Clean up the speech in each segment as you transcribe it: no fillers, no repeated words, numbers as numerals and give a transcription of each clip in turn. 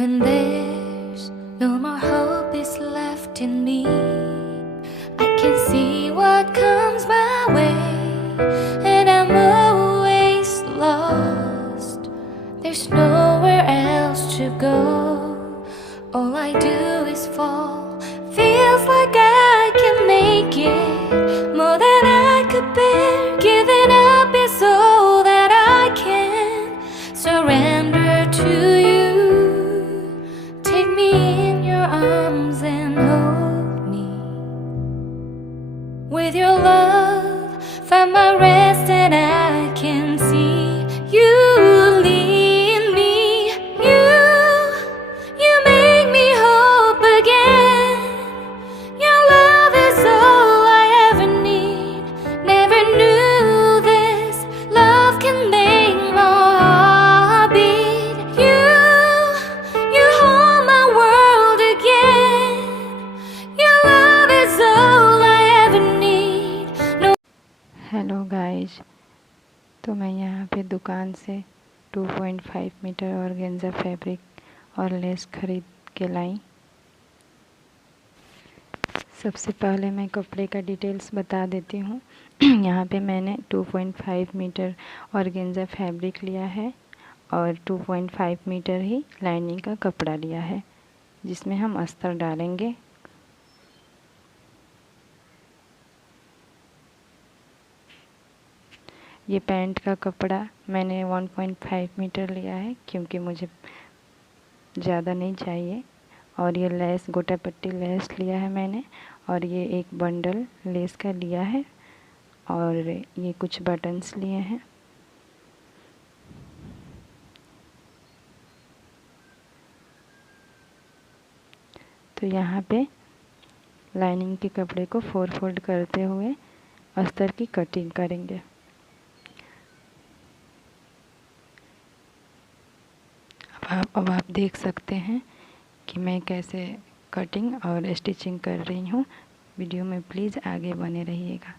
When there's no more hope is left in me, I can see what comes my way, and I'm always lost. There's nowhere else to go. All I do is fall. Feels like I can make it more than I could bear. Giving up is all that I can surrender to you. Take me in your arms and hold me. With your love, find my rest, and I can see you lead me. You make me hope again. Your love is all I ever need. Never knew this love can make my heart beat. You hold my world again. Your love is all I ever need. No. Hello guys, तो मैं यहाँ पे दुकान से 2.5 metre organza fabric और लेस ख़रीद के लाई। सबसे पहले मैं कपड़े का डिटेल्स बता देती हूँ। यहाँ पे मैंने 2.5 मीटर ऑर्गेन्जा फैब्रिक लिया है और 2.5 मीटर ही लाइनिंग का कपड़ा लिया है, जिसमें हम अस्तर डालेंगे। ये पैंट का कपड़ा मैंने 1.5 मीटर लिया है, क्योंकि मुझे ज़्यादा नहीं चाहिए। और ये लेस, गोटा पट्टी लेस लिया है मैंने, और ये एक बंडल लेस का लिया है, और ये कुछ बटन्स लिए हैं। तो यहाँ पे लाइनिंग के कपड़े को 4 फोल्ड करते हुए अस्तर की कटिंग करेंगे। अब आप देख सकते हैं कि मैं कैसे कटिंग और स्टिचिंग कर रही हूँ। वीडियो में प्लीज़ आगे बने रहिएगा।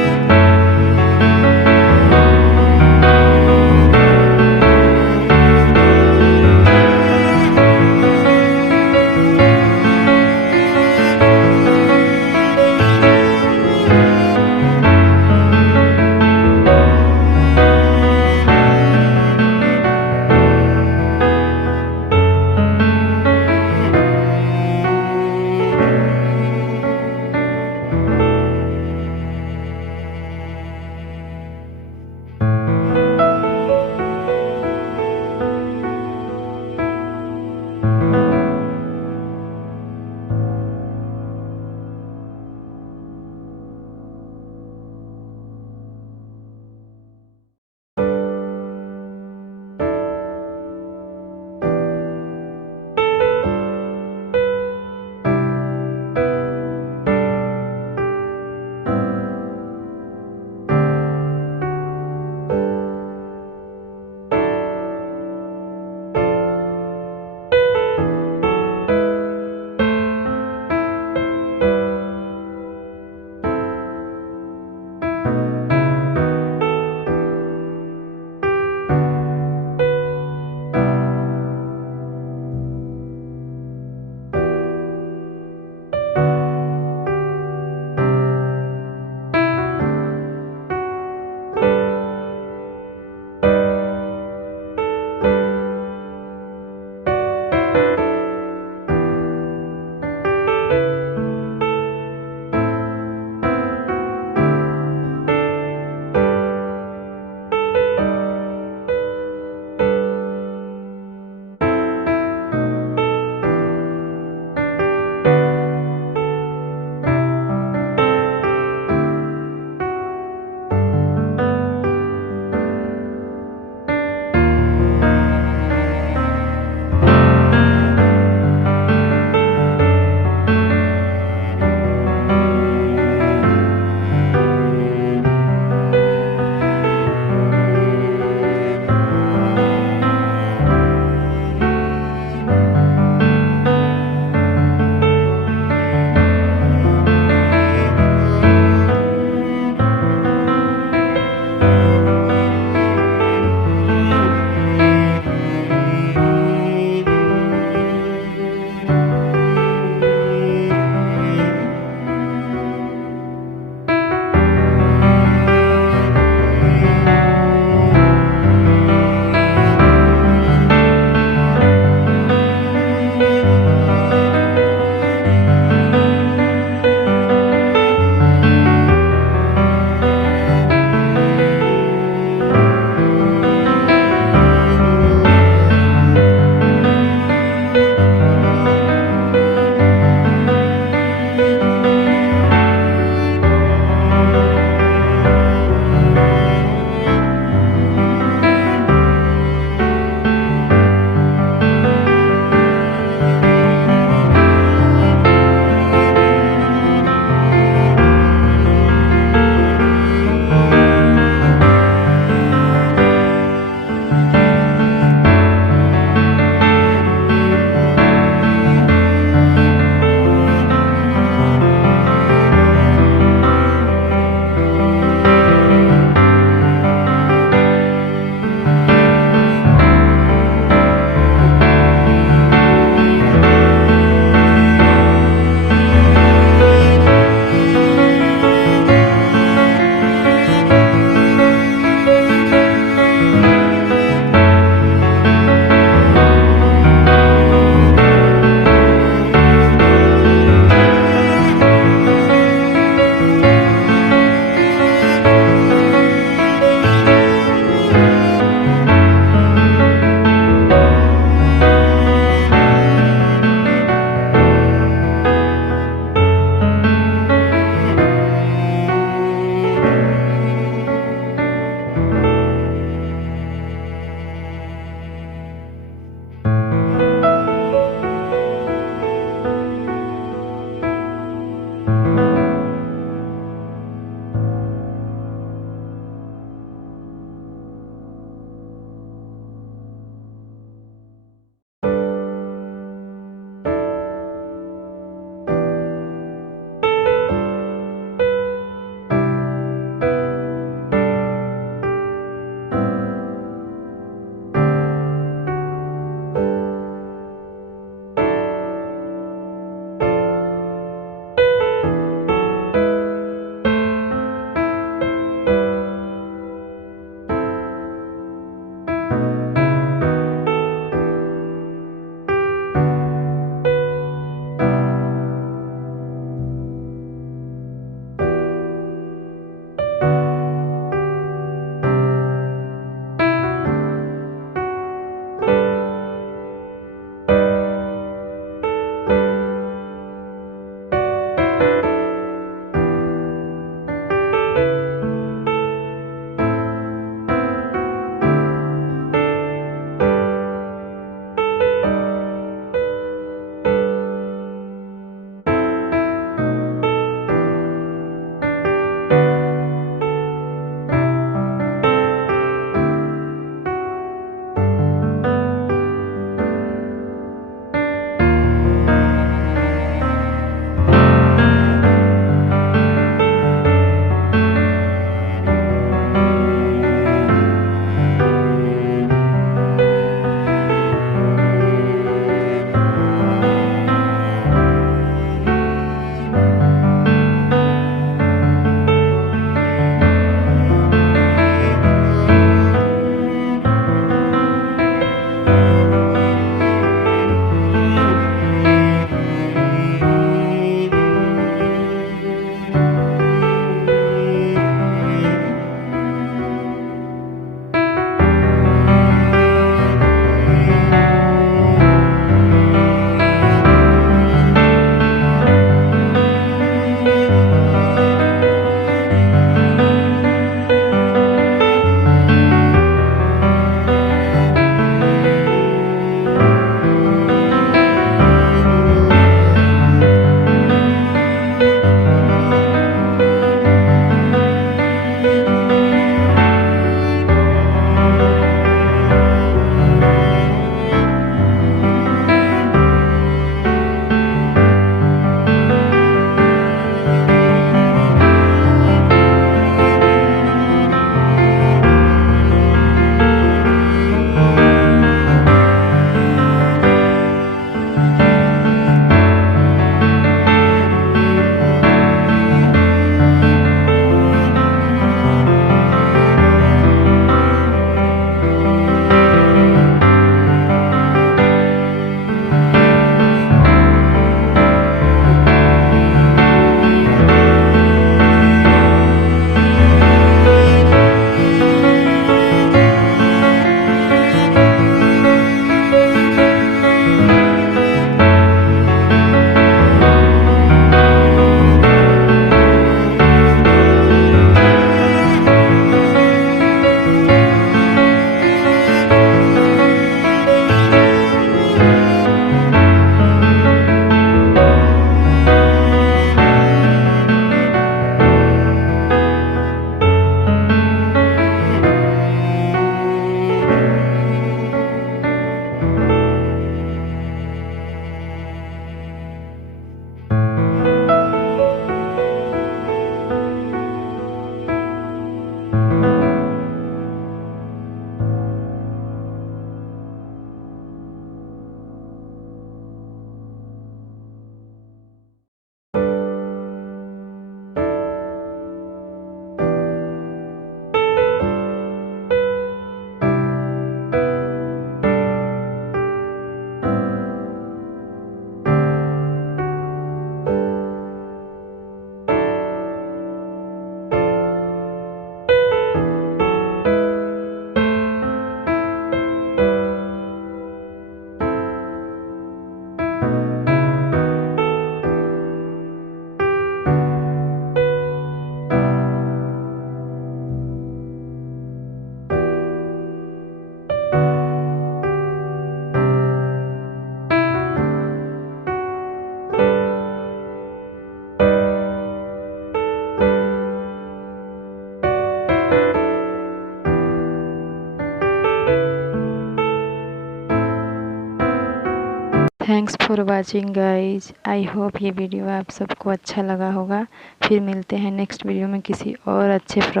Thanks for watching guys. I hope ये वीडियो आप सबको अच्छा लगा होगा। फिर मिलते हैं नेक्स्ट वीडियो में किसी और अच्छे फ्रॉक